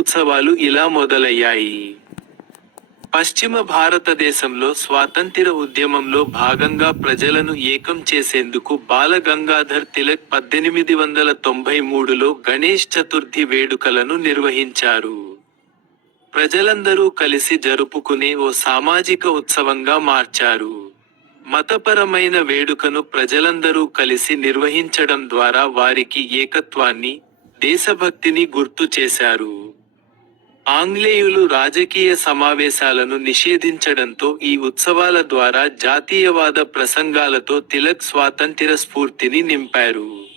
ఉత్సవాలు ఇలా మొదలయ్యాయి. పశ్చిమ భారతదేశంలో స్వాతంత్ర్య ఉద్యమంలో భాగంగా ప్రజలను ఏకం చేసేందుకు బాల గంగాధర్ తిలక్ 1893లో గణేష్ చతుర్థి వేడుకలను నిర్వహించారు. ప్రజలందరూ కలిసి జరుపుకునే ఓ సామాజిక ఉత్సవంగా మార్చారు. మతపరమైన వేడుకను ప్రజలందరూ కలిసి నిర్వహించడం ద్వారా వారికి ఏకత్వాన్ని, దేశభక్తిని గుర్తు చేశారు. ఆంగ్లేయులు రాజకీయ సమావేశాలను నిషేధించడంతో ఈ ఉత్సవాల ద్వారా జాతీయవాద ప్రసంగాలతో తిలక్ స్వాతంత్ర్య స్ఫూర్తిని నింపారు.